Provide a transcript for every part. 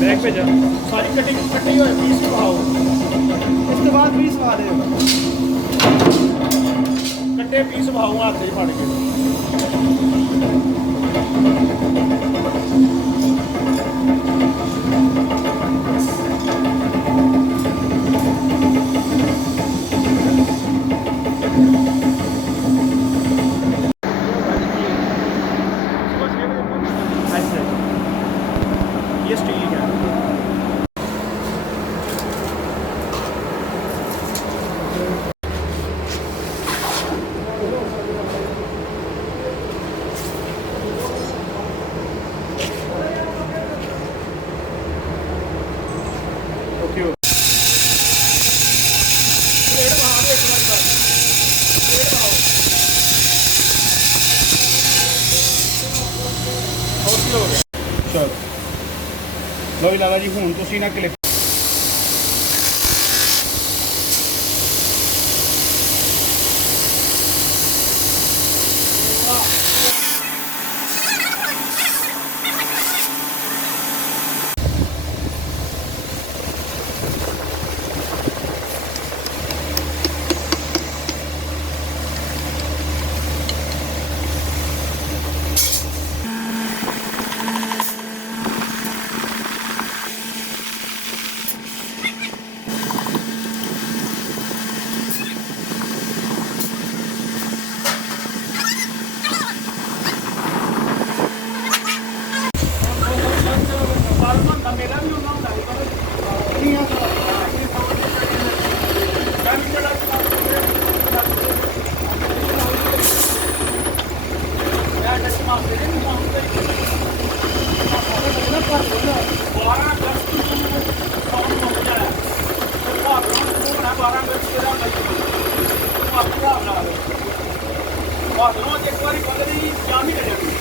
Bag पे जा सारी कटिंग कटी हुई पीस खाओ इसके बाद पीस खा दे कट्टे पीस खाओ हाथ से फड़ के ये स्टील का चलो लो लाला जी हूँ तुसी ना क्लिप एक बार जाम ही रह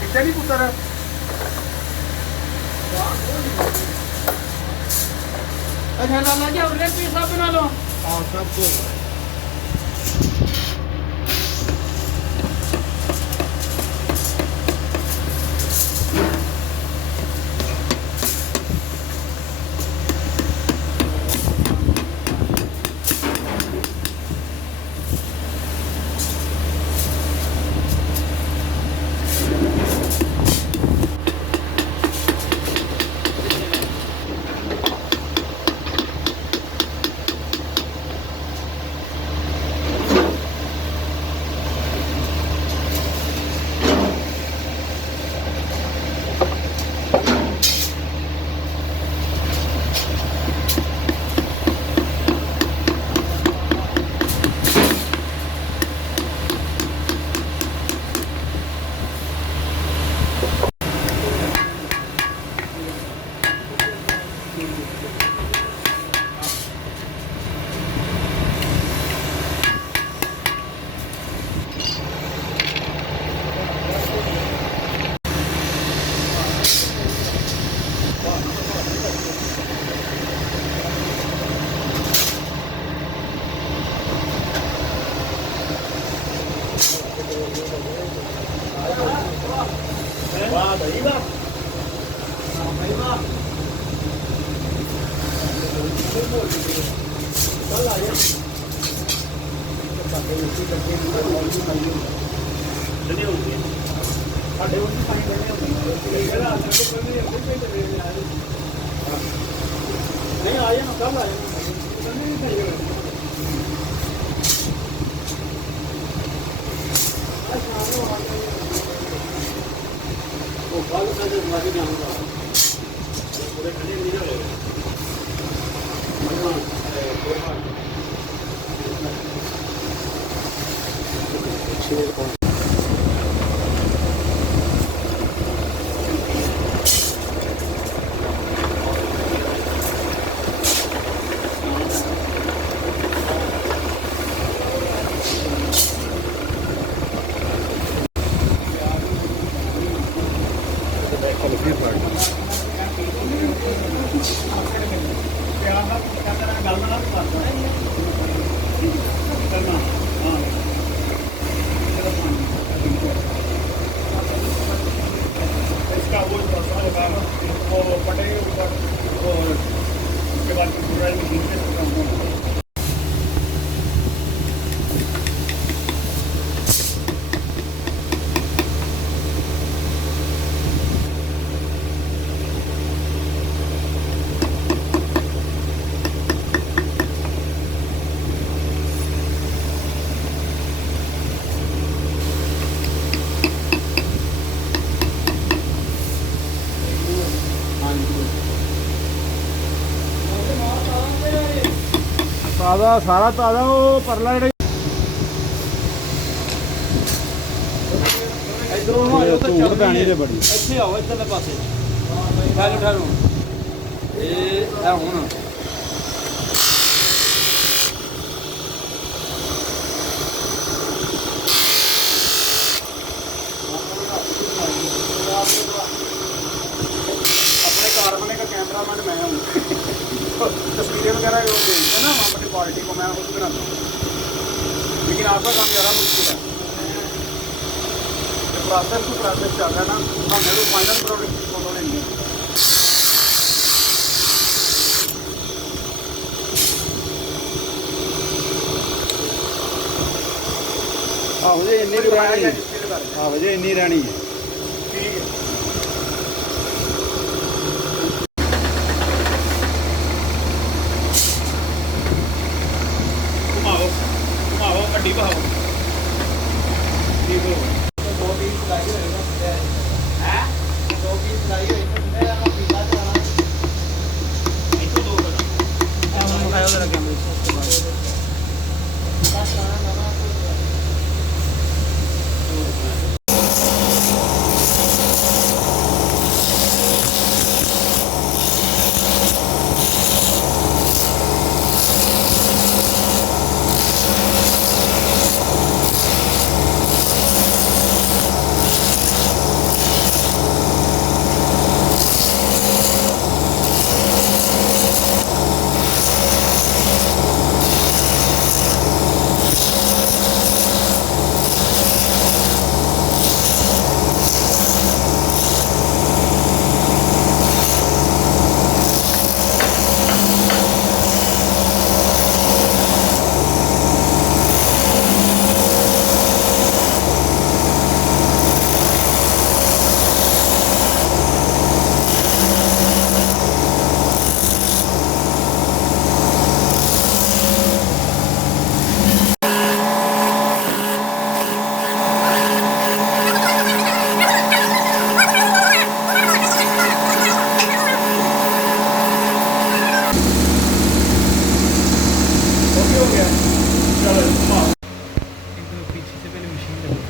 कितने नहीं पुत्र अच्छा लाला जी और पीस आप बना लो हाँ सब नहीं आया ना कल आया इसका वो होगा वो पटे ऊपर और उसके बाद पूरा मशीन पे काम होगा। ताज़ा सारा ताज़ा वो परला धूड़ पैनी ते बड़ी ਇੱਥੇ ਆਓ ਇੱਧਰਲੇ ਪਾਸੇ ਠਹਿਰੋ ਠਹਿਰੋ ਇਹ ਹੁਣ अपने कारखाने का कैमरामैन मैं हूँ तस्वीरें वगैरह जो भेजते ना हम अपनी पार्टी को मैं खुद बनाता हूँ, लेकिन आपका काम ज़्यादा मुश्किल है। प्रोसेस टू प्रोसेस चल रहा है ना, हमें तो फाइनल प्रोडक्ट की फोटो लेनी है। ਆਹੋ ਜੇ ਇੰਨੀ ਪੁਰਾਣੀ ਹੈ ਆਹੋ ਜੇ ਇੰਨੀ ਰਹਿਣੀ ਹੈ ठीक है। घुमाओ घुमाओ गड्डी बहाओ ठीक हो ਦੋ ਪੀਸ ਲਾਈ ਹੋਏਗਾ ਹੈ ਦੋ ਪੀਸ ਲਾਈ ਹੋਈ ਤੇ ਆਪਾਂ ਪੀਲਾ ਚਲਾਣਾ इतो दो बना ਆਹ ਮੋਬਾਈਲ ਦਾ ਕੈਮਰਾ ਇਸ ਤੋਂ ਬਾਅਦ ਚਲਾਣਾ ਨਵਾਂ हो गया चलो घुमाओ। पीछे से पहले मशीन लगी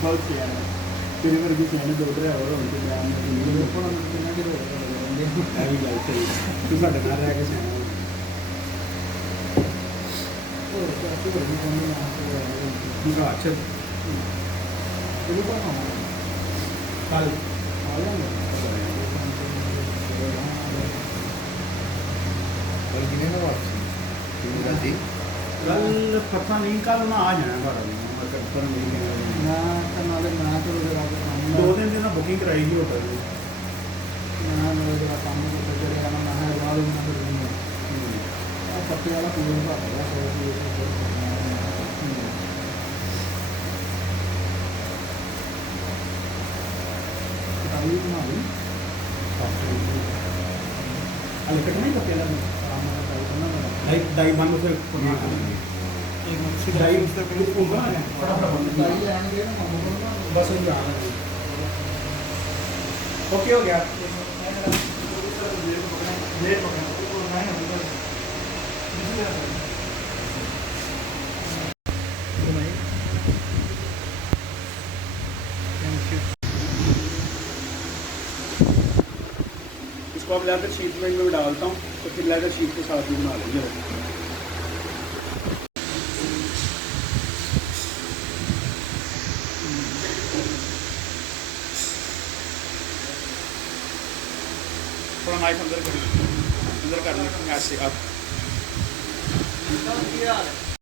बहुत प्यार है तेरे वर्गी सियाने दो ड्राइवर होने के बियान में ਆਪਾਂ ਨੂੰ ਕਿੰਨਾ ਕਿ ਰੋਕ ਲੈਂਦੇ ਐ ਵੀ ਗੱਲ ਸਹੀ ਤੂੰ ਸਾਡੇ ਨਾਲ ਰਹਿ ਕੇ ਸਿਆਣਾ अच्छा कल कल पता नहीं कल मैं आ जाना घर पर दो दिन की बुकिंग कराई थी होटल की पत्ते वाला पूरा बना ली अल तक नहीं पत्ते दाई बंद फिर दाई बस ओके हो गया इसको अब लेकर शीट में डालता हूँ तो फिर लेकर शीट के साथ भी बना लेंगे थोड़ा नाइफ अंदर कर लें ऐसे अब